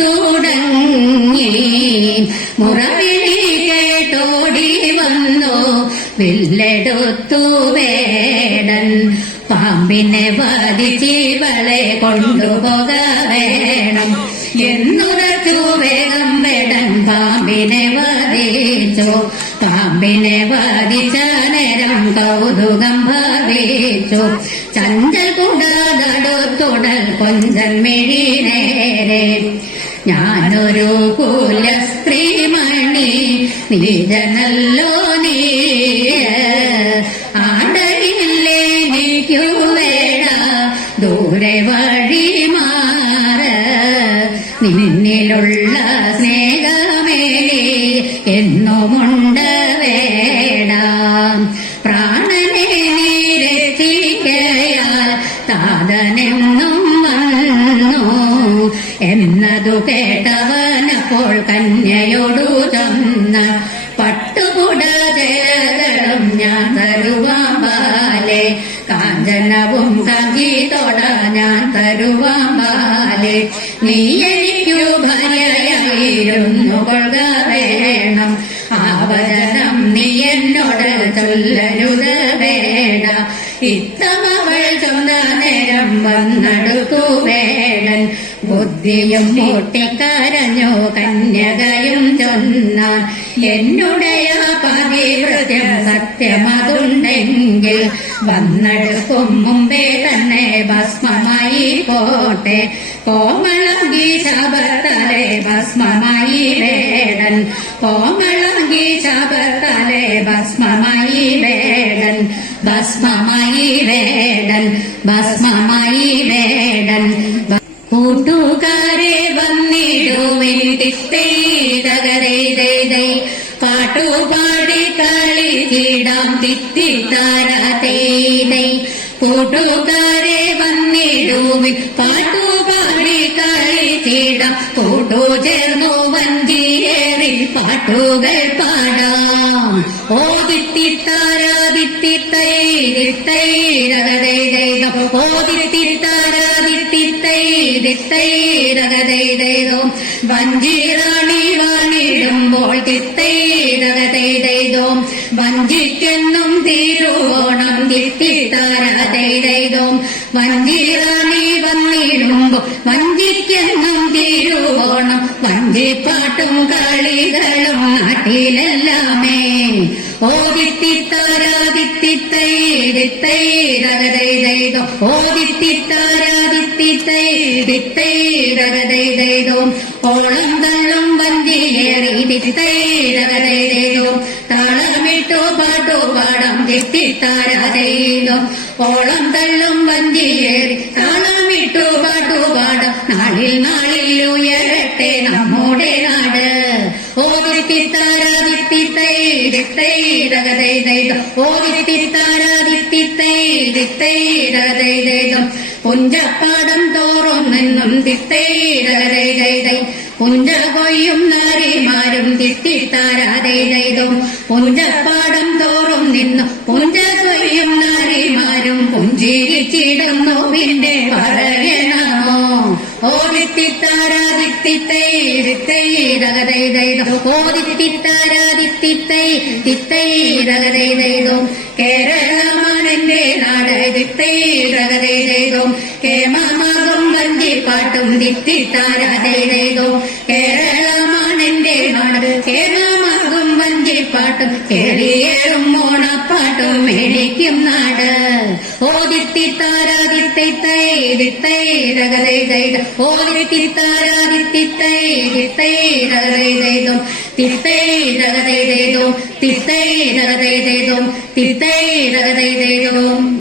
തുടങ്ങി മുറവിളി കേട്ടോടി വന്നു വില്ലെടുത്തു വേടൻ. പാമ്പിനെ വധിച്ചിവളെ കൊണ്ടുപോക വേണം. എന്നുറച്ചു വേഗം വേടൻ പാമ്പിനെ വധിച്ചു. പാമ്പിനെ വധിച്ച നേരം കൗതുകം ഭവിച്ചു. ചഞ്ചൽ കൂടാതടുത്തുടൽ കൊഞ്ചൻ മിഴി നേരെ ഞാനൊരു കുല സ്ത്രീമണി നീരനല്ലോ നീ. ആടയില്ലേ നീക്കു വേണ ദൂരെ വഴി മാറ. നിന്നിലുള്ള സ്നേഹമേലി എന്നുമുണ്ട് വേണ പ്രാണനെ നിരക്ഷിക്കയാൽ താതനെന്നും എന്നതു കേട്ടവനപ്പോൾ കന്യയോടു തന്ന പട്ടുകൂടാതെ ഞാൻ തരുവാൻ ബാലെ കാഞ്ചനവും സംഗീതോട ഞാൻ തരുവാൻ ബാലെ നീ എനിക്കു ഭയയായിരുന്നു കൊള്ളുക വേണം. ആവരണം നീ എന്നോട് ചൊല്ലരുത് വേണ. ഇത്തമവൾ ചൊന്ന നേരം വന്നെടുക്കു വേടൻ ബുദ്ധിയും മുട്ടിക്കരഞ്ഞു കന്യകയും ചൊന്നാൻ എന്നുടയ പതിവൃത്യം സത്യമതുണ്ടെങ്കിൽ വന്നെടുക്കും മുമ്പേ തന്നെ ഭസ്മമായി പോട്ടെ. കോമളങ്കി ശബത്തലെ ഭസ്മമായി വേടൻ. കോമളങ്കി ശബത്തലെ ഭസ്മമായി വേടൻ. ഭസ്മമായി വേടൻ. ഭസ്മമായി വേടൻ വന്നിടുവിൻ കളി ചീടാം തിത്തി താരതേനൈ കൂട്ടുകാരെ വന്നിടുവിൻ പാട്ടുപാടി കളിച്ചിടാം കൂട്ടു ചേർന്നു വഞ്ചിയേറി പാട്ടുകൾ പാടാം. ഓ തിത്തിത്താര തിത്തിത്തൈ തിത്തൈ ഓ തിത്തിത്താര തിത്തിത്തൈ തിത്തൈ രകതൈ വഞ്ചിറാണി വാണിടുമ്പോൾ തിത്തൈ വഞ്ചിക്കെന്നും തിരുവോണം തിത്തിത്താരതൈതൈതോം വഞ്ചിറാണി വന്നിടുമ്പോൾ വഞ്ചിക്കെന്നും തിരുവോണം. വഞ്ചിപ്പാട്ടും കളികളും നാട്ടിലെല്ലാമേ. ഓ ദിത്തിത്താരാദിത്തിത്തൈ ദിത്തൈ ഓളം തള്ളും രകതൈതൈതോ താളമിട്ടോ പാട്ടോ പാടം ദിത്തിത്താരാതൈതോ ഓളം തള്ളും വഞ്ചിയേറി പുഞ്ചപ്പാടം തോറും നിന്നും തിത്തൈ രകതൈതൈതൈ പുഞ്ച കൊയ്യും നാരിമാരും തിത്തിത്താരാതൈതൈതോ. പുഞ്ചപ്പാടം തോറും നിന്നും പുഞ്ച കൊയ്യും നാരിമാരും പുഞ്ചിരിച്ചിടുന്നു പിന്നെ പറയണമോ ഓ ദിത്തിത്താരാദിത്തിത്തൈ ദിത്തൈ രകതൈതൈതോ ഓ ദിത്തിത്താരാദിത്തിത്തൈ ദിത്തൈ രകതൈതൈതോ കേരളമാണെന്റെ നാട് ദിത്തൈ രകതൈതൈതോ കേമമാകും വഞ്ചിപ്പാട്ടും ദിത്തിത്താരാതൈതൈതോ കേരളമാണെന്റെ നാട് കേരളമാകും വഞ്ചിപ്പാട്ടും കേറിയേറും தித்தை ரகதை தைத ஓதி தித்தாராதி தித்தை தித்தை ரகதை தைதோம் தித்தை ரகதை தைதோம் தித்தை ரகதை